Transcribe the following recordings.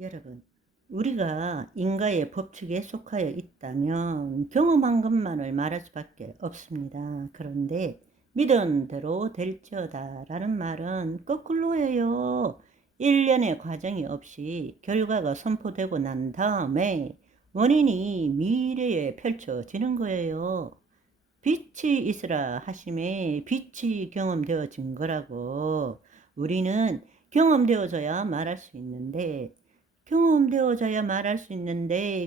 여러분, 우리가 인과의 법칙에 속하여 있다면 경험한 것만을 말할 수밖에 없습니다. 그런데 믿은 대로 될지어다 라는 말은 거꾸로예요. 일련의 과정이 없이 결과가 선포되고 난 다음에 원인이 미래에 펼쳐지는 거예요. 빛이 있으라 하심에 빛이 경험되어진 거라고. 우리는 경험되어져야 말할 수 있는데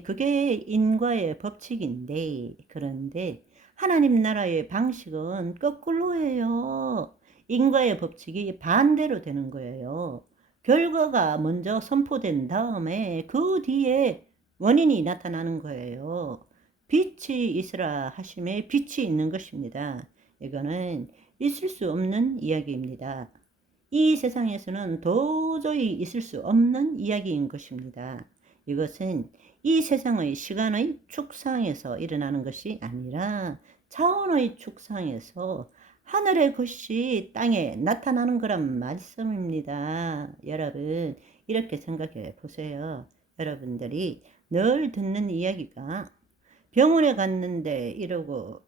그게 인과의 법칙인데, 그런데 하나님 나라의 방식은 거꾸로예요. 인과의 법칙이 반대로 되는 거예요. 결과가 먼저 선포된 다음에 그 뒤에 원인이 나타나는 거예요. 빛이 있으라 하심에 빛이 있는 것입니다. 이거는 있을 수 없는 이야기입니다. 이 세상에서는 도저히 있을 수 없는 이야기인 것입니다. 이것은 이 세상의 시간의 축상에서 일어나는 것이 아니라 차원의 축상에서 하늘의 것이 땅에 나타나는 거란 말씀입니다. 여러분, 이렇게 생각해 보세요. 여러분들이 늘 듣는 이야기가 병원에 갔는데 이러고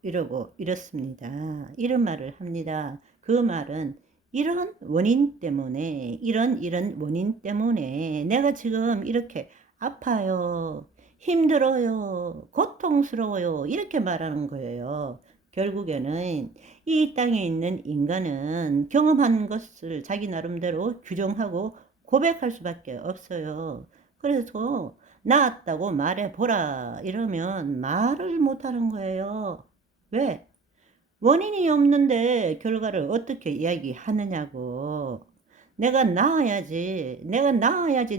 이렇습니다. 이런 말을 합니다. 그 말은 이런 원인 때문에, 이런 원인 때문에 내가 지금 이렇게 아파요, 힘들어요, 고통스러워요, 이렇게 말하는 거예요. 결국에는 이 땅에 있는 인간은 경험한 것을 자기 나름대로 규정하고 고백할 수밖에 없어요. 그래서 나았다고 말해보라 이러면 말을 못하는 거예요. 왜? 원인이 없는데 결과를 어떻게 이야기하느냐고. 내가 나아야지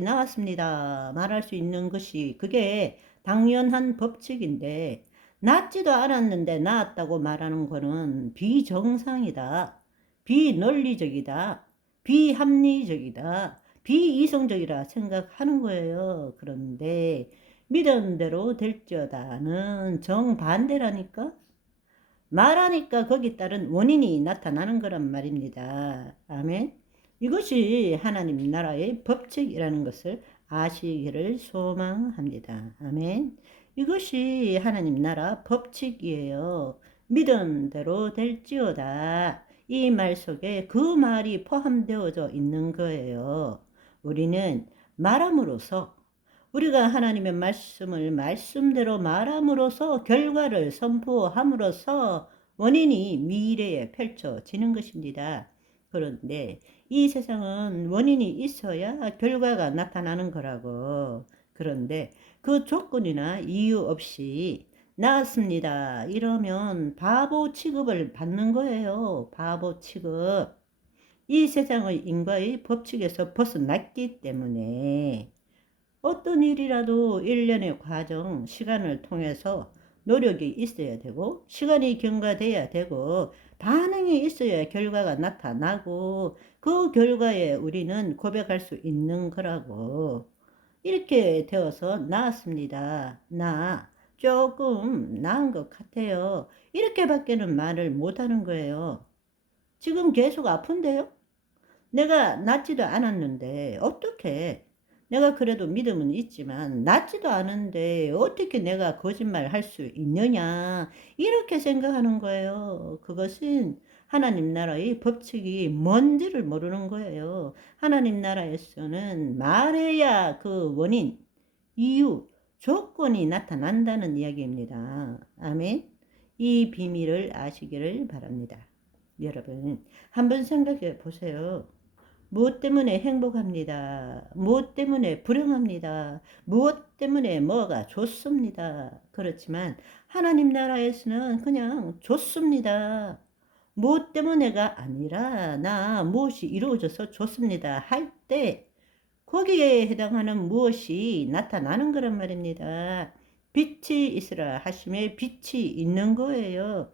나았습니다 말할 수 있는 것이 그게 당연한 법칙인데, 낫지도 않았는데 나았다고 말하는 거는 비정상이다, 비논리적이다, 비합리적이다, 비이성적이라 생각하는 거예요. 그런데 믿은 대로 될지어다는 정반대라니까. 말하니까 거기 따른 원인이 나타나는 거란 말입니다. 아멘. 이것이 하나님 나라의 법칙이라는 것을 아시기를 소망합니다. 아멘. 이것이 하나님 나라 법칙이에요. 믿은 대로 될지어다. 이 말 속에 그 말이 포함되어져 있는 거예요. 우리는 말함으로써, 우리가 하나님의 말씀을 말씀대로 말함으로써, 결과를 선포함으로써 원인이 미래에 펼쳐지는 것입니다. 그런데 이 세상은 원인이 있어야 결과가 나타나는 거라고. 그런데 그 조건이나 이유 없이 나왔습니다 이러면 바보 취급을 받는 거예요. 바보 취급. 이 세상의 인과의 법칙에서 벗어났기 때문에 어떤 일이라도 일련의 과정, 시간을 통해서 노력이 있어야 되고, 시간이 경과돼야 되고, 반응이 있어야 결과가 나타나고, 그 결과에 우리는 고백할 수 있는 거라고. 이렇게 되어서 나았습니다. 나 조금 나은 것 같아요, 이렇게밖에는 말을 못하는 거예요. 지금 계속 아픈데요? 내가 낫지도 않았는데 어떻게, 내가 그래도 믿음은 있지만 낫지도 않은데 어떻게 내가 거짓말 할 수 있느냐, 이렇게 생각하는 거예요. 그것은 하나님 나라의 법칙이 뭔지를 모르는 거예요. 하나님 나라에서는 말해야 그 원인, 이유, 조건이 나타난다는 이야기입니다. 아멘. 이 비밀을 아시기를 바랍니다. 여러분, 한번 생각해 보세요. 무엇 때문에 행복합니다, 무엇 때문에 불행합니다, 무엇 때문에 뭐가 좋습니다. 그렇지만 하나님 나라에서는 그냥 좋습니다, 무엇 때문에가 아니라 나 무엇이 이루어져서 좋습니다 할 때 거기에 해당하는 무엇이 나타나는 거란 말입니다. 빛이 있으라 하심에 빛이 있는 거예요.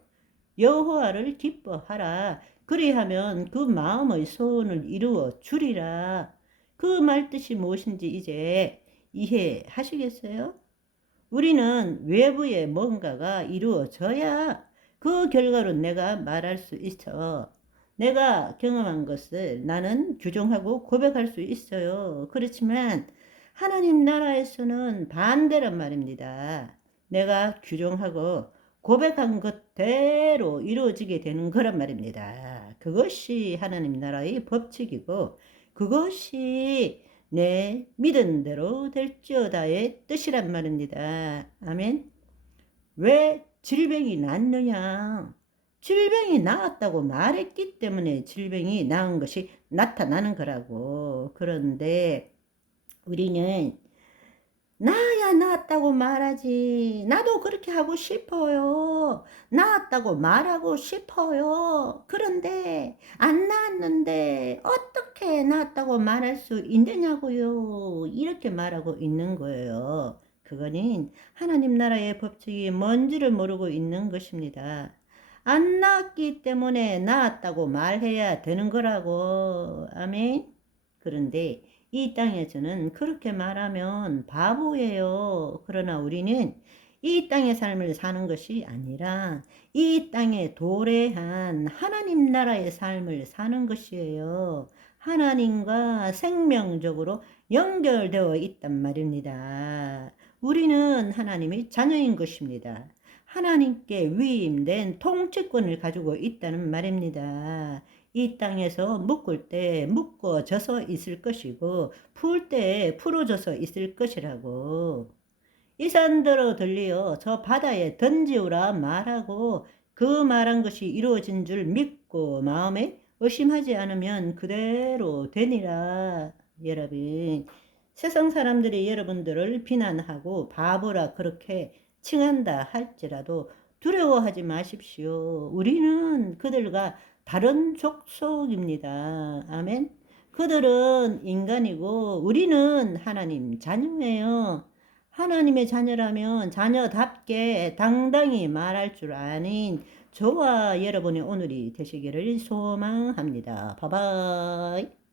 여호와를 기뻐하라, 그리하면 그 마음의 소원을 이루어 주리라. 그 말 뜻이 무엇인지 이제 이해하시겠어요? 우리는 외부에 뭔가가 이루어져야 그 결과로 내가 말할 수 있어. 내가 경험한 것을 나는 규정하고 고백할 수 있어요. 그렇지만 하나님 나라에서는 반대란 말입니다. 내가 규정하고 고백한 것대로 이루어지게 되는 거란 말입니다. 그것이 하나님 나라의 법칙이고 그것이 내 믿은 대로 될지어다의 뜻이란 말입니다. 아멘. 왜 질병이 낫느냐? 질병이 나았다고 말했기 때문에 질병이 나은 것이 나타나는 거라고. 그런데 우리는 나야 나았다고 말하지. 나도 그렇게 하고 싶어요. 나았다고 말하고 싶어요. 그런데 안 나았는데 어떻게 나았다고 말할 수 있느냐고요. 이렇게 말하고 있는 거예요. 그거는 하나님 나라의 법칙이 뭔지를 모르고 있는 것입니다. 안 나았기 때문에 나았다고 말해야 되는 거라고. 아멘. 그런데 이 땅에서는 그렇게 말하면 바보예요. 그러나 우리는 이 땅의 삶을 사는 것이 아니라 이 땅에 도래한 하나님 나라의 삶을 사는 것이에요. 하나님과 생명적으로 연결되어 있단 말입니다. 우리는 하나님의 자녀인 것입니다. 하나님께 위임된 통치권을 가지고 있다는 말입니다. 이 땅에서 묶을 때 묶어져서 있을 것이고 풀 때 풀어져서 있을 것이라고. 이 산더러 들리어 저 바다에 던지오라 말하고 그 말한 것이 이루어진 줄 믿고 마음에 의심하지 않으면 그대로 되니라. 여러분, 세상 사람들이 여러분들을 비난하고 바보라 그렇게 칭한다 할지라도 두려워하지 마십시오. 우리는 그들과 다른 족속입니다. 아멘. 그들은 인간이고 우리는 하나님 자녀예요. 하나님의 자녀라면 자녀답게 당당히 말할 줄 아는 저와 여러분의 오늘이 되시기를 소망합니다. 바이바이.